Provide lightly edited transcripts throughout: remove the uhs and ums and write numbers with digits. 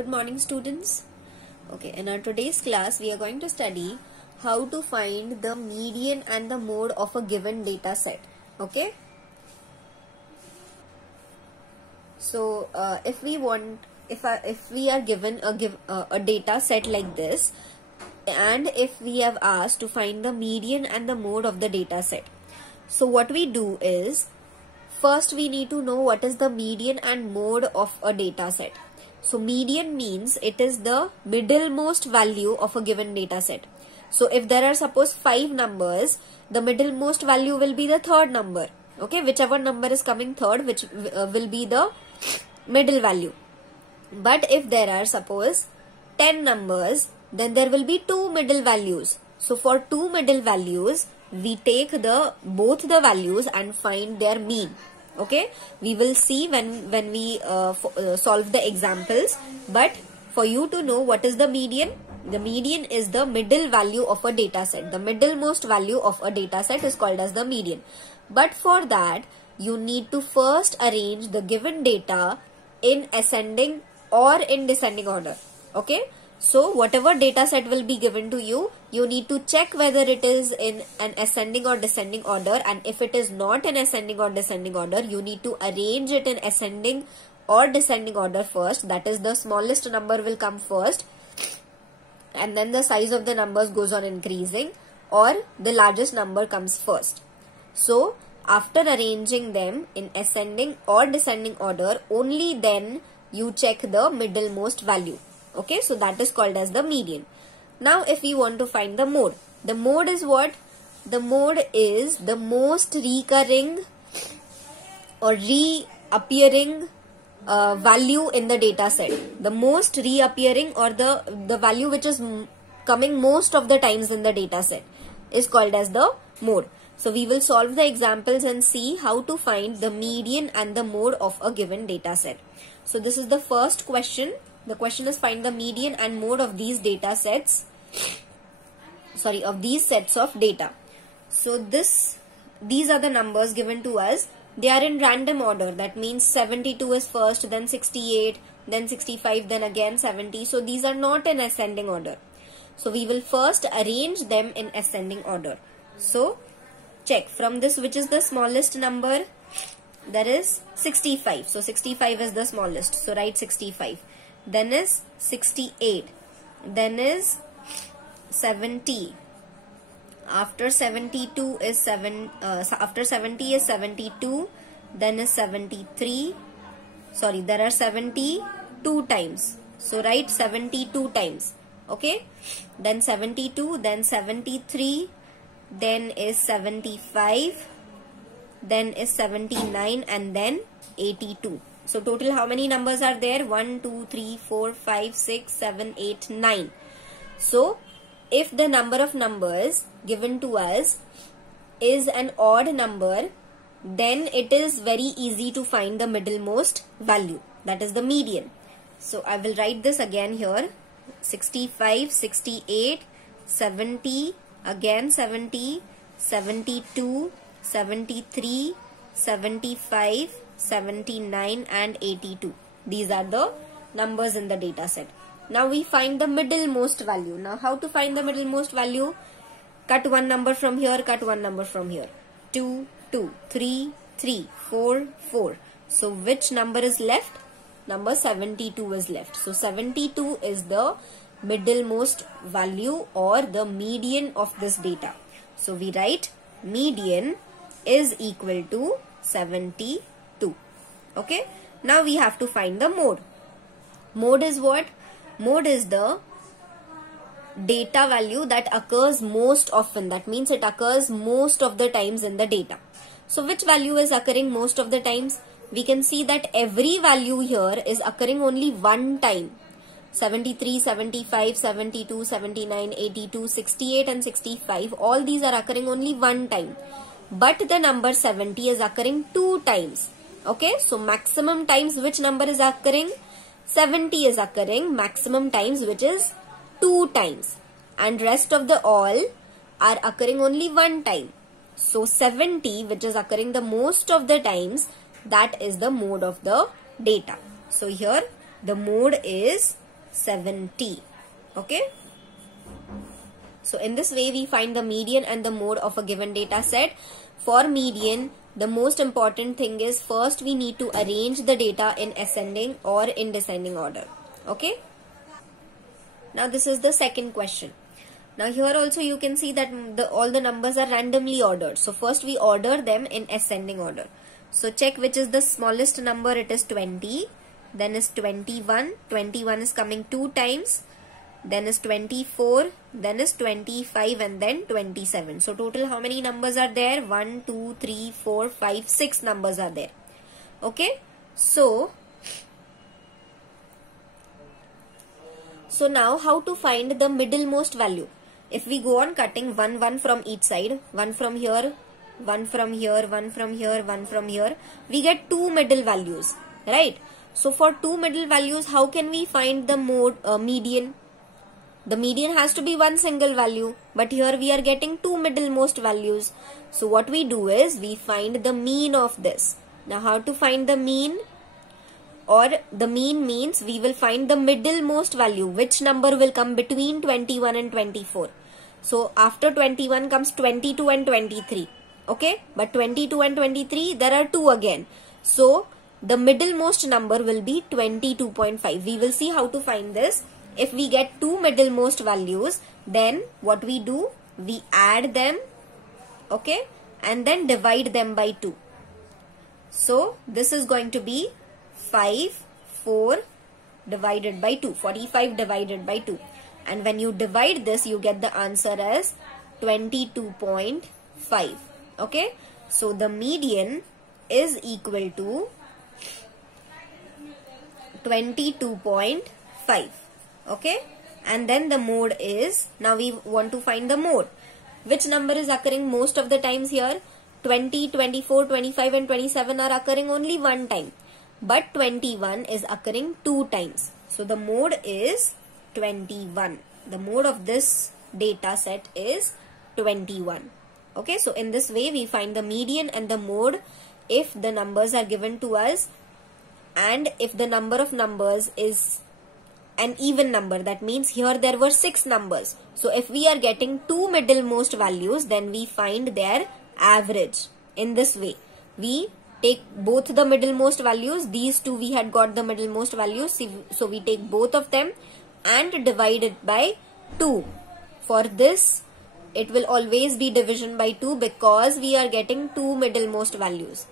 Good morning, students. Okay, in our today's class, we are going to study how to find the median and the mode of a given data set. Okay. So, if we are given a data set like this, and if we have asked to find the median and the mode of the data set, so what we do is, first we need to know what is the median and mode of a data set. So median means it is the middlemost value of a given data set. So if there are suppose 5 numbers, the middlemost value will be the third number. Okay, whichever number is coming third, which will be the middle value. But if there are suppose 10 numbers, then there will be 2 middle values. So for 2 middle values, we take both the values and find their mean. Okay, we will see when we solve the examples. But for you to know what is the median is the middle value of a data set. The middlemost value of a data set is called as the median. But for that, you need to first arrange the given data in ascending or in descending order. Okay, so whatever data set will be given to you, you need to check whether it is in an ascending or descending order, and if it is not in ascending or descending order, you need to arrange it in ascending or descending order first. That is, the smallest number will come first, and then the size of the numbers goes on increasing, or the largest number comes first. So after arranging them in ascending or descending order, only then you check the middlemost value. Okay, so that is called as the median. Now if we want to find the mode is what? The mode is the most recurring or reappearing value in the data set. The most reappearing, or the value which is coming most of the times in the data set, is called as the mode. So we will solve the examples and see how to find the median and the mode of a given data set. So this is the first question. The question is, find the median and mode of these data sets, of these sets of data. So these are the numbers given to us. They are in random order. That means 72 is first, then 68, then 65, then again 70. So these are not in ascending order. So we will first arrange them in ascending order. So check from this which is the smallest number. There is 65. So 65 is the smallest. So write 65. Then is 68. Then is 70. After 72 is after 70 is 72. Then is 73. Sorry, there are 72 times. So write 72 times. Okay. Then 72. Then 73. Then is 75. Then is 79, and then 82. So total how many numbers are there? 1, 2, 3, 4, 5, 6, 7, 8, 9. So if the number of numbers given to us is an odd number, then it is very easy to find the middlemost value. That is the median. So I will write this again here. 65, 68, 70, again 70, 72, 73, 75, 79 and 82. These are the numbers in the data set. Now we find the middlemost value. Now how to find the middlemost value? Cut one number from here, cut one number from here. 2, 2, 3, 3, 4, 4. So which number is left? Number 72 is left. So 72 is the middlemost value or the median of this data. So we write median is equal to 72. Okay. Now we have to find the mode. Mode is what? Mode is the data value that occurs most often. That means it occurs most of the times in the data. So which value is occurring most of the times? We can see that every value here is occurring only one time. 73, 75, 72, 79, 82, 68 and 65. All these are occurring only one time. But the number 70 is occurring 2 times. Okay, so maximum times which number is occurring? 70 is occurring maximum times, which is 2 times. And rest of the all are occurring only one time. So 70, which is occurring the most of the times, that is the mode of the data. So here the mode is 70. Okay. So in this way we find the median and the mode of a given data set. For median, the most important thing is first we need to arrange the data in ascending or in descending order. Okay. Now this is the second question. Now here also you can see that all the numbers are randomly ordered. So first we order them in ascending order. So check which is the smallest number. It is 20. Then is 21. 21 is coming 2 times. Then is 24. Then is 25 and then 27. So total how many numbers are there? 1, 2, 3, 4, 5, 6 numbers are there. Okay. So now how to find the middlemost value? If we go on cutting 1 from each side, 1 from here, 1 from here, 1 from here, 1 from here, we get 2 middle values, right? So for 2 middle values, how can we find the median? The median has to be one single value, but here we are getting 2 middlemost values. So what we do is we find the mean of this. Now how to find the mean? Or the mean means we will find the middlemost value, which number will come between 21 and 24. So after 21 comes 22 and 23. Okay, but 22 and 23 there are 2 again. So the middlemost number will be 22.5. We will see how to find this. If we get 2 middlemost values, then what we do? We add them, okay, and then divide them by 2. So this is going to be 4 divided by 2, 45 divided by 2. And when you divide this, you get the answer as 22.5. Okay. So the median is equal to 22.5. Okay. And then the mode is, now we want to find the mode. Which number is occurring most of the times here? 20, 24, 25 and 27 are occurring only one time. But 21 is occurring 2 times. So the mode is 21. The mode of this data set is 21. Okay, so in this way we find the median and the mode if the numbers are given to us and if the number of numbers is an even number. That means here there were 6 numbers. So if we are getting 2 middlemost values, then we find their average. In this way, we take both the middlemost values. These 2 we had got the middlemost values. So we take both of them and divide it by 2. For this, it will always be division by 2 because we are getting 2 middlemost values.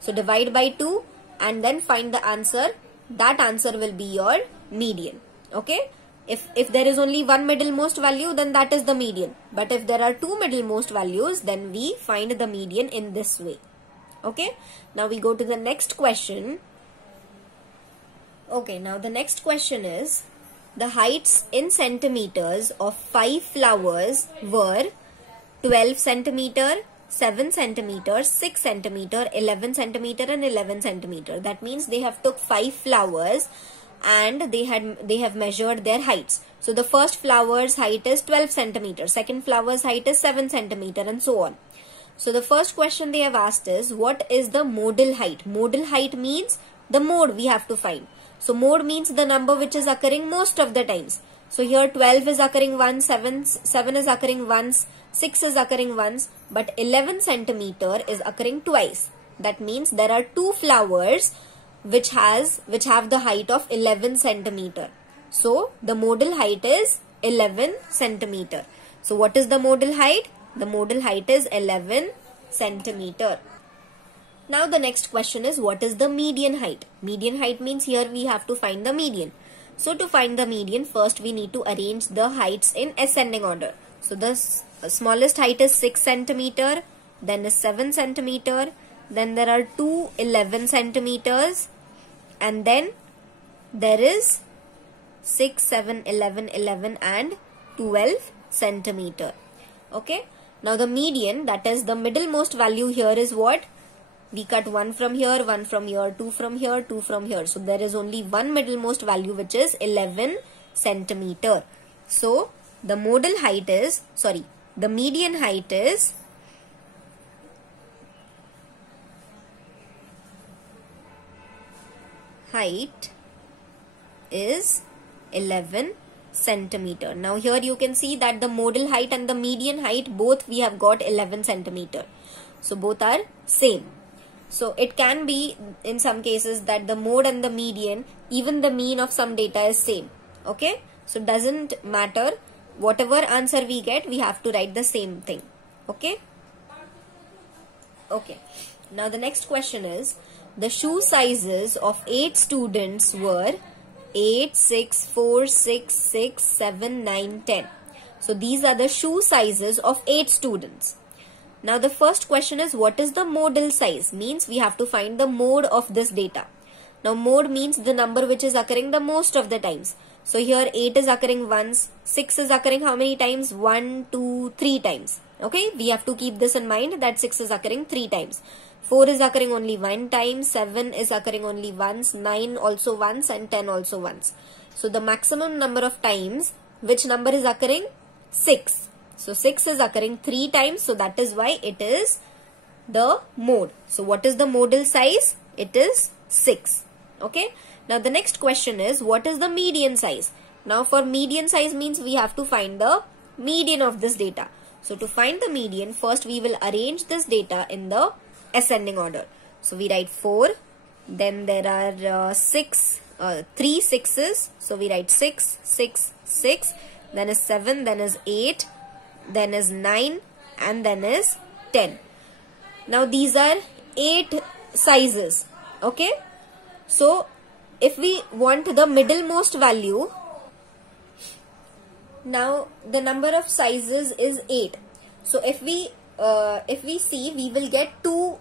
So divide by 2 and then find the answer. That answer will be your median. Okay. If there is only one middlemost value, then that is the median. But if there are 2 middlemost values, then we find the median in this way. Okay. Now we go to the next question. Okay. Now the next question is, the heights in centimeters of 5 flowers were 12 centimeter, 7 centimeter, 6 centimeter, 11 centimeter and 11 centimeter. That means they have took 5 flowers and they have measured their heights. So the first flower's height is 12 centimeter, second flower's height is 7 centimeter and so on. So the first question they have asked is, what is the modal height? Modal height means the mode we have to find. So mode means the number which is occurring most of the times. So here 12 is occurring once, 7 is occurring once, 6 is occurring once, but 11 centimeter is occurring twice. That means there are 2 flowers which have the height of 11 centimeter. So the modal height is 11 centimeter. So what is the modal height? The modal height is 11 centimeter. Now the next question is, what is the median height? Median height means here we have to find the median. So to find the median, first we need to arrange the heights in ascending order. So the smallest height is 6 centimeter, then is 7 centimeter, then there are 2 11 centimeters, and then there is 6, 7, 11, 11 and 12 centimeter. Okay. Now the median, that is the middlemost value here is what? We cut 1 from here, 1 from here, 2 from here, 2 from here. So there is only one middlemost value which is 11 centimeter. So the modal height is, the median height is 11 11 centimeter. Now here you can see that the modal height and the median height, both we have got 11 centimeter. So both are same. So it can be in some cases that the mode and the median, even the mean of some data is same. Okay. So doesn't matter. Whatever answer we get, we have to write the same thing. Okay. Okay. Now the next question is, the shoe sizes of 8 students were 8, 6, 4, 6, 6, 7, 9, 10. So these are the shoe sizes of 8 students. Now the first question is, what is the modal size? Means we have to find the mode of this data. Now mode means the number which is occurring the most of the times. So here 8 is occurring once, 6 is occurring how many times? 1, 2, 3 times. Okay, we have to keep this in mind that 6 is occurring 3 times. 4 is occurring only 1 time, 7 is occurring only once, 9 also once, and 10 also once. So the maximum number of times, which number is occurring? 6. So 6 is occurring 3 times, so that is why it is the mode. So what is the modal size? It is 6. Okay. Now the next question is, what is the median size? Now for median size means we have to find the median of this data. So to find the median, first we will arrange this data in the ascending order. So we write 4, then there are 3 sixes. So we write 6, 6, 6, then is 7, then is 8, then is 9, and then is 10. Now these are 8 sizes. Okay. So if we want the middlemost value, now the number of sizes is 8. So if we see, we will get two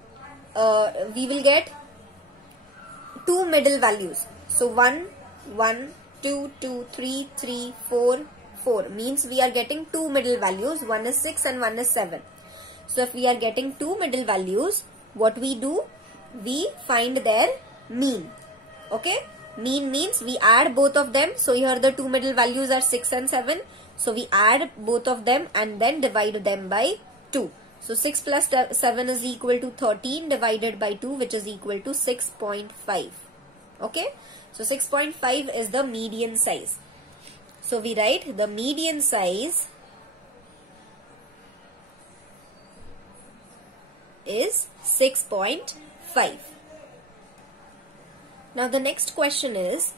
middle values. So 1, 1, 2, 2, 3, 3, 4, 4 means we are getting two middle values. One is 6 and one is 7. So if we are getting two middle values, what we do? We find their mean. Okay. Mean means we add both of them. So here the two middle values are 6 and 7. So we add both of them and then divide them by 2. So 6 plus 7 is equal to 13 divided by 2, which is equal to 6.5. Okay. So 6.5 is the median size. So we write the median size is 6.5. Now the next question is,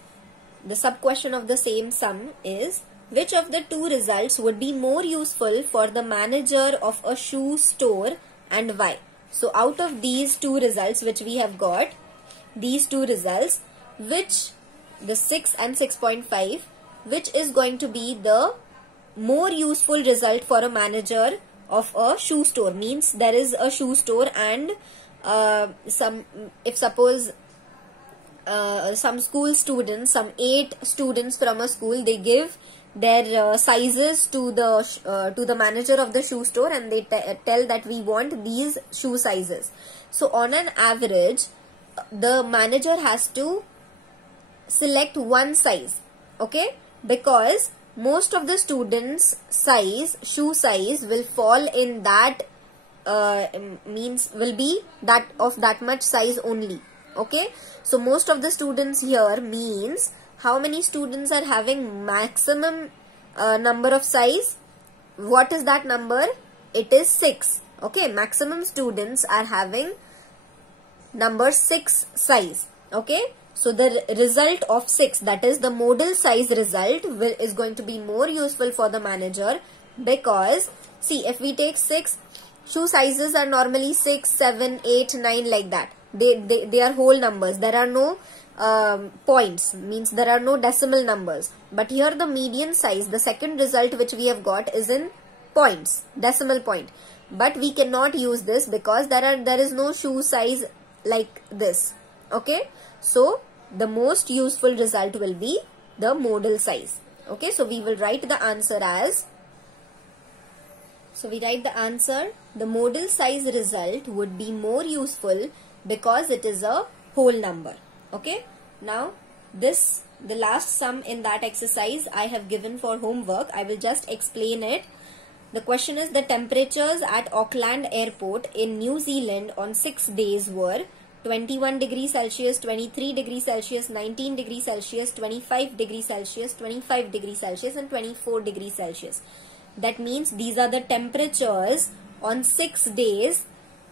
the sub question of the same sum is, which of the two results would be more useful for the manager of a shoe store and why? So out of these two results which we have got, these two results, which the 6 and 6.5, which is going to be the more useful result for a manager of a shoe store? Means there is a shoe store and if suppose some school students, some 8 students from a school, they give their sizes to the manager of the shoe store and they tell that we want these shoe sizes. So on an average, the manager has to select one size. Okay, because most of the students' size, shoe size, will fall in that means will be that of that much size only. Okay, so most of the students here means how many students are having maximum number of size? What is that number? It is 6. Okay, maximum students are having number 6 size. Okay, so the result of 6, that is the modal size result, is going to be more useful for the manager, because see, if we take 6, shoe sizes are normally 6, 7, 8, 9 like that. They are whole numbers. There are no points, means there are no decimal numbers. But here the median size, the second result which we have got, is in points, decimal point. But we cannot use this because there is no shoe size like this. Okay, so the most useful result will be the modal size. Okay, so we will write the answer as, the modal size result would be more useful because it is a whole number. Okay, now the last sum in that exercise I have given for homework. I will just explain it. The question is, the temperatures at Auckland Airport in New Zealand on 6 days were 21 degrees Celsius, 23 degrees Celsius, 19 degrees Celsius, 25 degrees Celsius, 25 degrees Celsius and 24 degrees Celsius. That means these are the temperatures on 6 days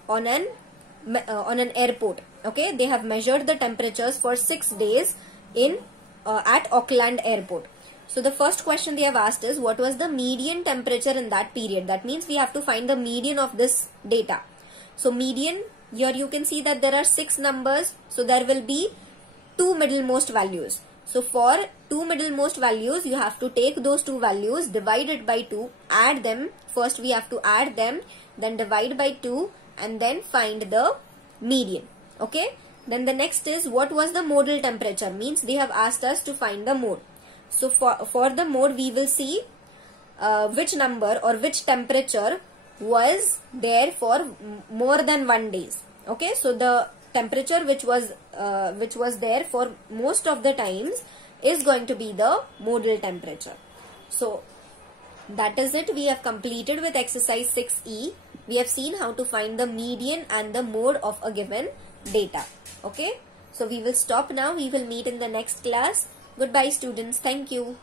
on an airport. Okay, they have measured the temperatures for 6 days in at Auckland Airport. So the first question they have asked is, what was the median temperature in that period? That means we have to find the median of this data. So median, here you can see that there are 6 numbers. So there will be 2 middlemost values. So for 2 middlemost values, you have to take those 2 values, divide it by 2, add them. First we have to add them, then divide by 2 and then find the median. Okay. Then the next is, what was the modal temperature? Means they have asked us to find the mode. So for the mode, we will see which number or which temperature was there for more than 1 day. Okay, so the temperature which was there for most of the times is going to be the modal temperature. So that is it. We have completed with exercise 6E. We have seen how to find the median and the mode of a given data. Okay, so we will stop now. We will meet in the next class. Goodbye students. Thank you.